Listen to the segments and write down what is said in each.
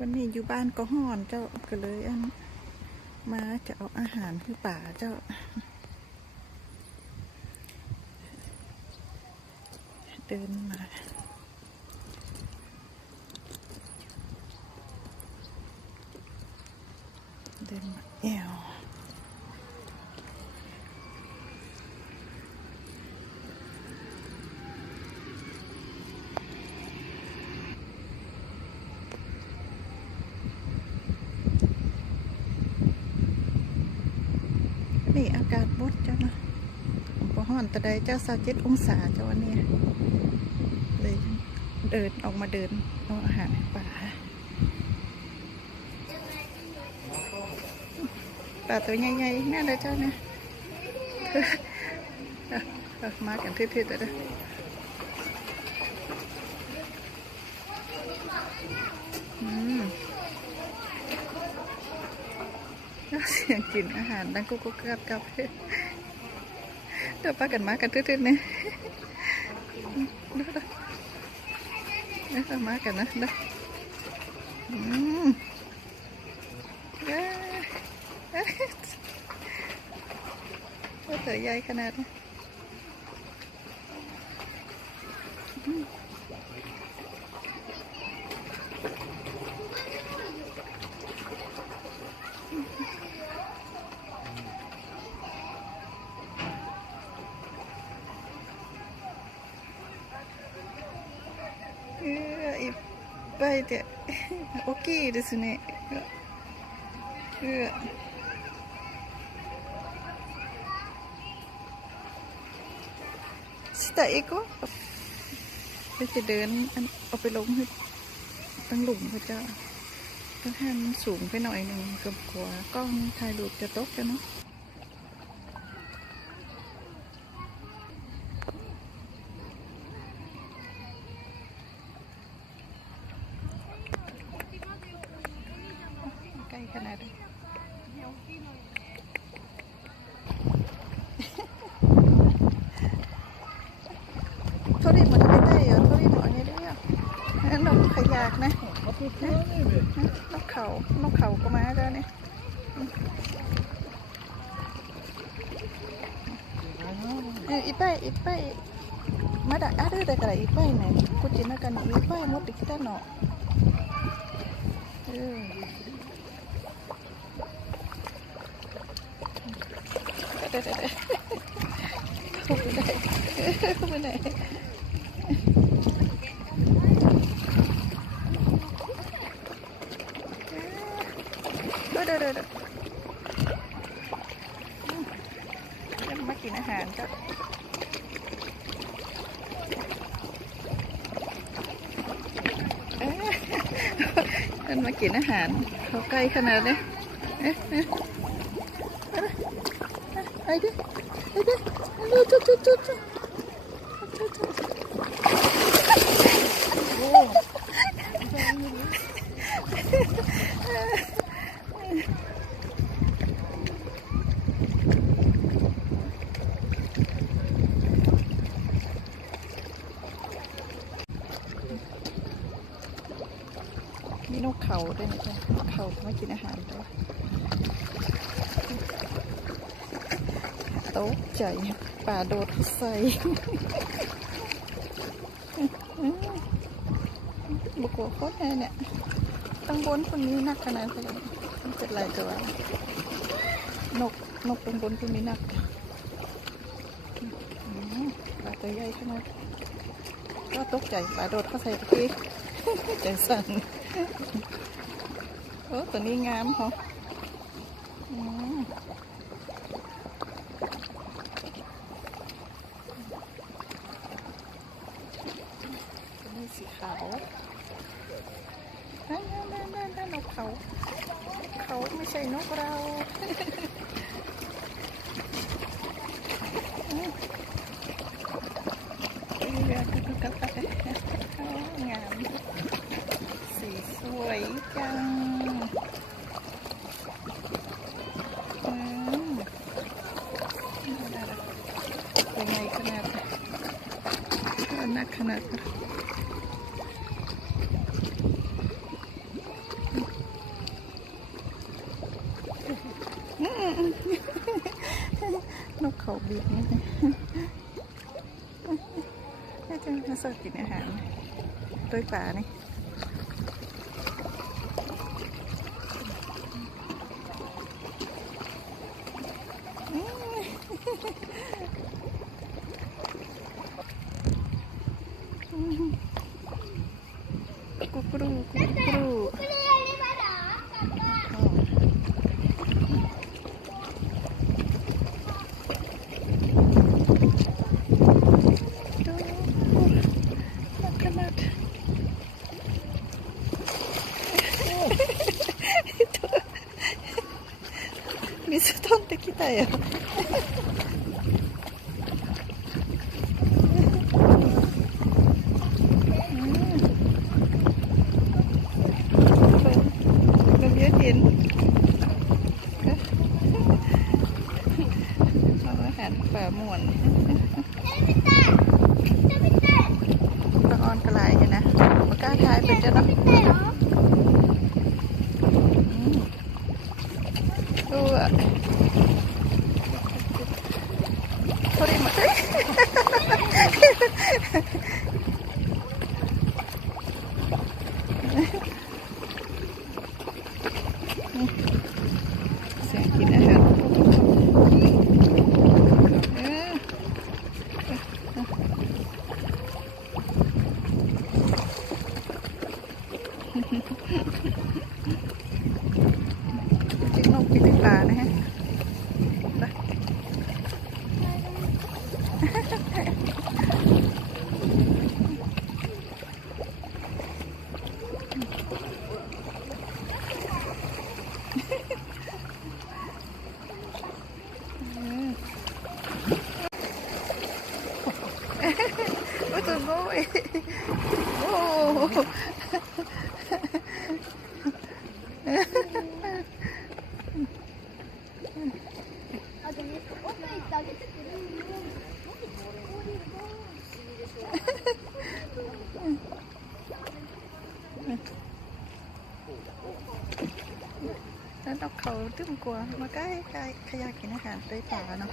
วันนี้อยู่บ้านก็ห่อนเจ้าก็เลยอันมาจะเอาอาหารคือป่าเจ้า เดินมาเดินมาแอวนี่อากาศบ ดเจ้านะก็ห่อนต่ใดเจ้าสาเจ็ดองศาเจ้าวันนี้เลยเดินออกมาเดินเอาอาหารป่าปลาตัวใหญ่ๆน่เลยเจ้าเนี่ยเอาเอมากันเท่ๆแต่เด้อเสียงกินอาหารดังกุ๊กกุ๊กกับกับ เดี๋ยวป้ากันมากันทื่อๆเนี่ยเด้อเด้อเด้อมากันนะเด้ออืมเอ้ยว่าเธอใหญ่ขนาดนี้ ですねうわสตาเอโกก็จะเดินอันเอาไปลงให้ตั้งหลุมพระเจ้าก็ให้มันสูงไปหน่อยหนึ่งเกือบกว่ากล้องถ่ายรูปจะตกกันเนาะ 鳥も食べたいよ鳥もあげるよนกขยากนะนกเขานกเขาก็มาแล้วเนี่ยเออいっぱいいっぱいまだあるだからいっぱいねこっちの中にいっぱい持ってきたのうんได้ได้ได้เข้าไ วอืมเดี๋ยวมากินอาหารจ้ะมันมากินอาหาร เขาใกล้ขนาดนี้เอ๊ะเอ๊ะไปดิไปดิไปดิจุ๊จุ๊จุ๊จุ๊จุ๊ เขาด้วยนะจ๊ะเขามากินอาหารด้วยโต๊ะใจป่าโดดใส่บุกหัวโคตรแน่เนี่ยตั้งบนคนนี้หนักขนาดไหนมันเป็นไรตัวนกนกตั้งบนคนนี้หนักป่าตัวใหญ่ขนาดก็ตกใจป่าโดดเข้าใส่ตะกี้ ใจสั่นโอ้ตัวนี้งามเหรอตัวนี้สีขาวนั่นนั่นนั่นนั่นนกเขา เขาไม่ใช่นกเรา ขนาดนักขนาดนกเขาเบียดนี่นะน่าจะมาสดกินอาหารด้วยป่านี่ 路过。 เห็น nó đọc khẩu tức của mà cái cái kayak kia nó hàn tới tả nó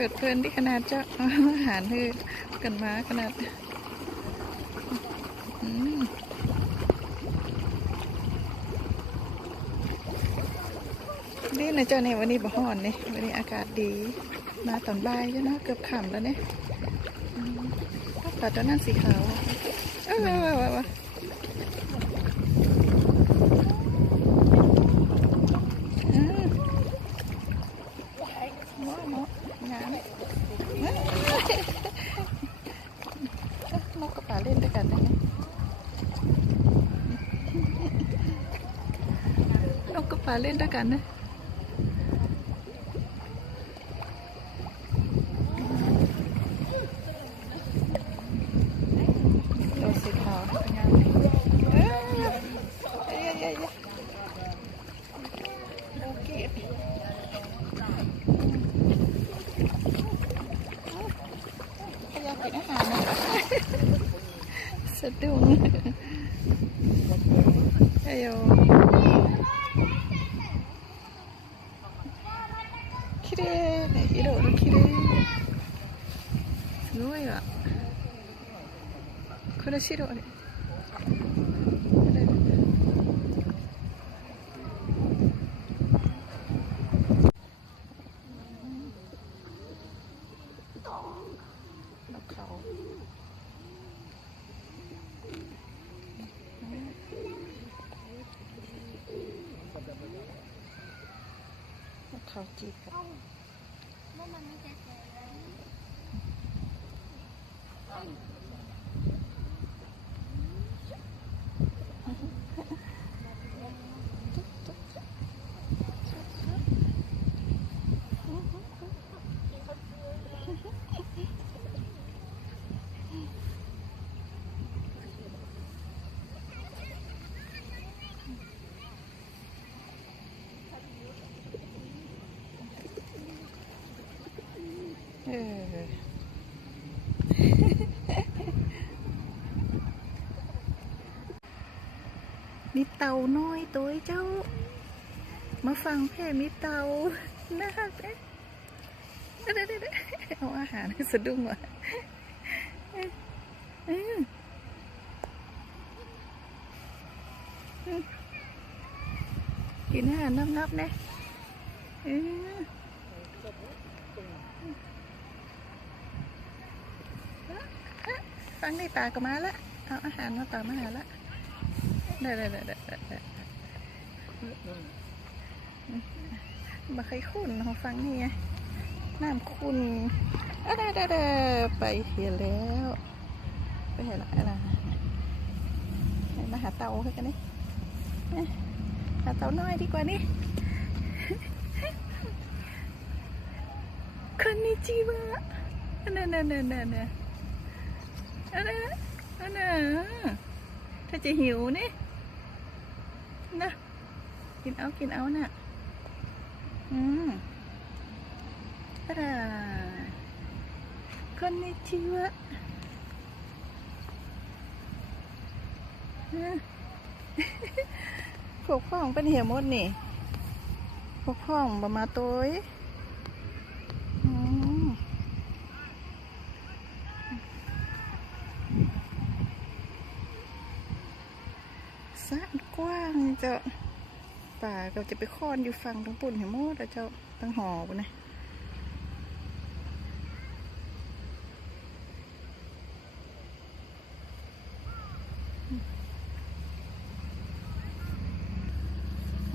ลิดเพลินที่ขนาดเจ้าอาหารเือกันมาขนาดนี่นะเจ้าเนี่ยวันนี้บ่ฮ้อนเนี่ยวันนี้อากาศดี มาตอนบ่ายเจ้านะเกือบขำแล้วเนี่ยปลาตัวนั้นสีขาวเออว่าว mau kebalik deh katanya. Mau kebalik deh 綺麗ね、色が綺麗。すごいわ。これ白ね。 เขาจีบกันมันไม่ใช่เลย มีเต่าน้อยตัวเจ้า มาฟังเพลงมีเต่าน่ารักเอ๊ะเด้เด้เอาอาหารให้สะดุ้งว่ะกินอาหารนับๆเนี่ยเอ้ยฟังนี่ตาก็มาละเอาอาหารมาตามมาหาละ ได้ได้ได้ได้ได้มาเคยคุ้นเขาฟังนี่ไงน้ำคุณอะได้ได้ได้ไปเทียแล้ว ไปเห็นอะไรมาหาเตาให้กันนี่หาเตาน้อยดีกว่านี่คันนิจิวะนั่นนั่นนั่นนั่นนั่นนนั้นอันนั้นถ้าจะหิวนี่ นะกินเอา กินเอาน่ะ อืมอะคนนิชิวะอะพวกพ้องเป็นเหี่ยมดนี่พวกพ้องบมาตัวเอ้ยอืม สระกว้างเจ้า ป่าเราจะไปค้อนอยู่ฝั่งตรงปุ่นเห็นหมดแล้วเจ้าตั้งหอปุ่นะ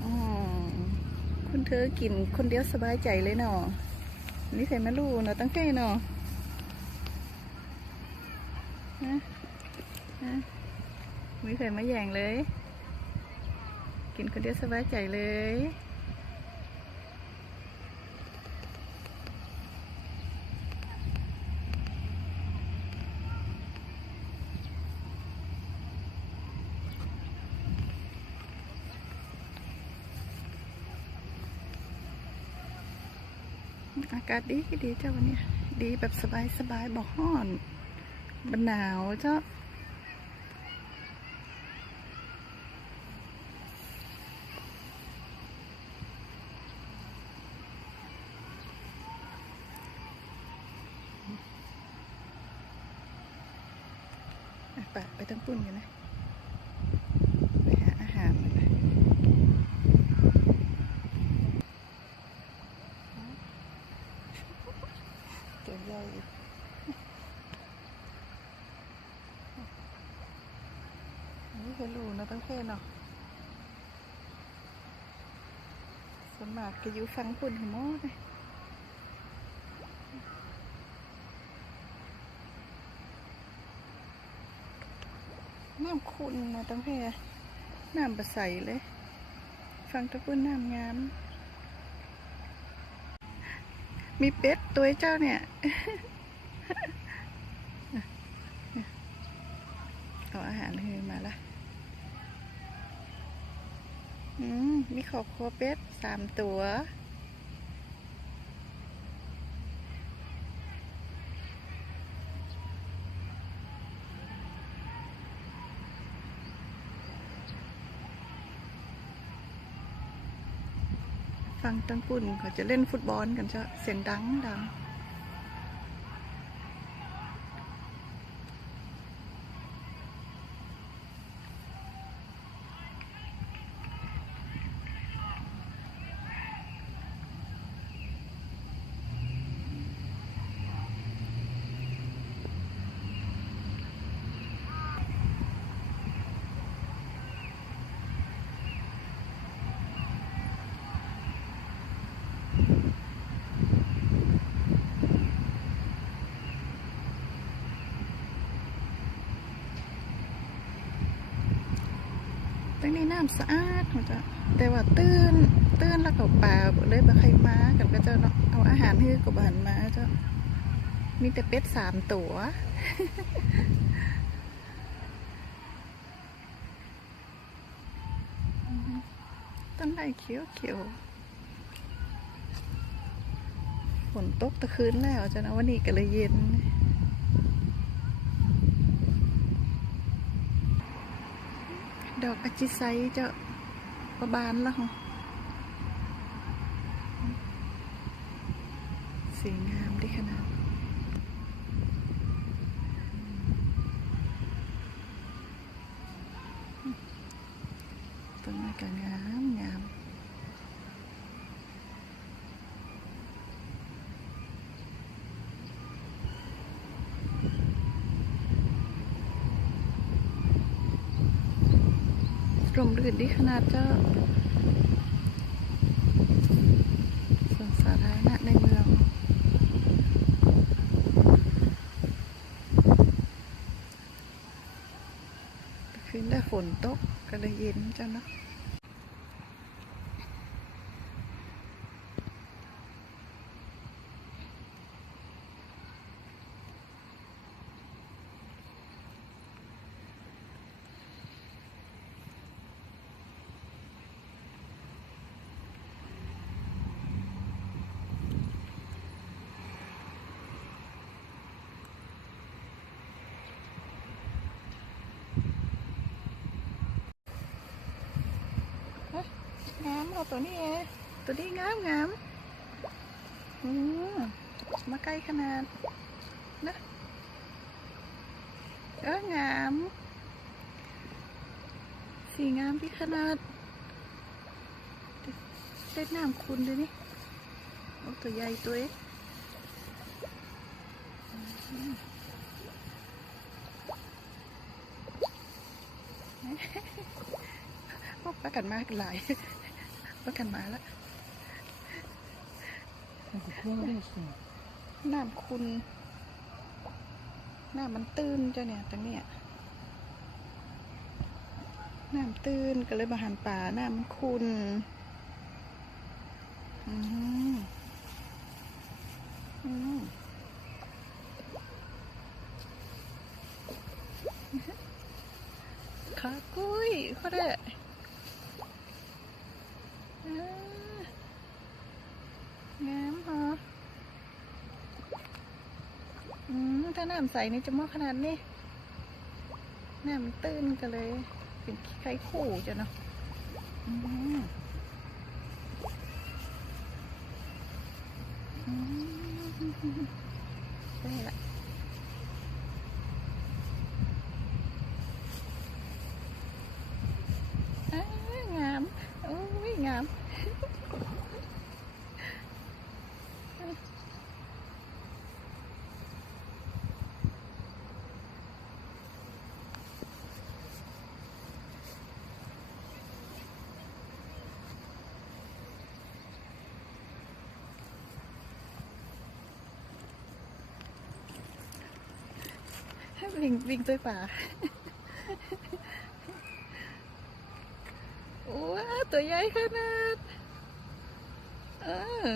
อ๋อคุณเธอกินคนเดียวสบายใจเลยเนาะนี่ใส่มาลูเนาะตั้งใจเนาะฮะฮะไม่เคยมาแย่งเลย กินคนเดียวสบายใจเลยอากาศดีดีเจ้าวันนี้ ดีแบบสบายสบายบอกห้อนบันหนาวเจ้า อะไปไปตั้งปุ่นกันนะไปหาอาหารมันนะตัวใหญ่อีกนี่คือรูนะตั้งเพศเนาะสวนมากก็อยู่ฟังปุ่นหัวโมเลย น้ำคุณนะตั้งเพน้ำบะใสเลย ฟังตะปื้นน้ำงาม มีเป็ดตัวเจ้าเนี่ยเอาอาหารคืนมาละอืม มีขอบครัวเป็ดสามตัว ฟังตังกุ่นเขาจะเล่นฟุตบอลกันจะเสียงดังดังำสะอาดเขาจะแต่ว่าตื่นตื่นแล้วก็ป่าเลยบ่ใครมากันก็จะเนาะเอาอาหารให้กับบ้านมาเจ้ามีแต่เป็ดสามตัวต้นไม้เขียวเขียวฝนตกตะคืนแล้วจ้ะนะวันนี้ก็เลยเย็น ดอกอจิไซจะประบานแล้วหรอสีงามดีขนาดต้นไม้ก็งามงาม ร่มรื่นดีขนาดเจ้าส่วนสาธารณะในเมืองคืนได้ฝนตกก็เลยเย็นเจ้าเนาะ งามเอาตัวนี้เองตัวนี้งามงามอืมมาใกล้ขนาดนะเอองาม สีงามที่ขนาดเล่นน้ำคุณดูนี่โอ้ตัวใหญ่ตัวเองอืมโอ้ประกันมากหลาย ประกันมาแล้ว なんか怖いですね。 น้ำคุณน้ำมันตื้นจ้ะเนี่ยตรงเนี้ยน้ำตื้นก็เลยมาหันป่าน้ำมันคุณอืมอืมขากุ้ยเขา น้ำใสนี่จะมากขนาดนี้น้ำมันตื้นกันเลย เป็นไข่คู่จ้ะเนาะได้ละงาม โอ้ยงาม วิ่งวิ่งตัวป่าว้าตัวใหญ่ขนาด เออ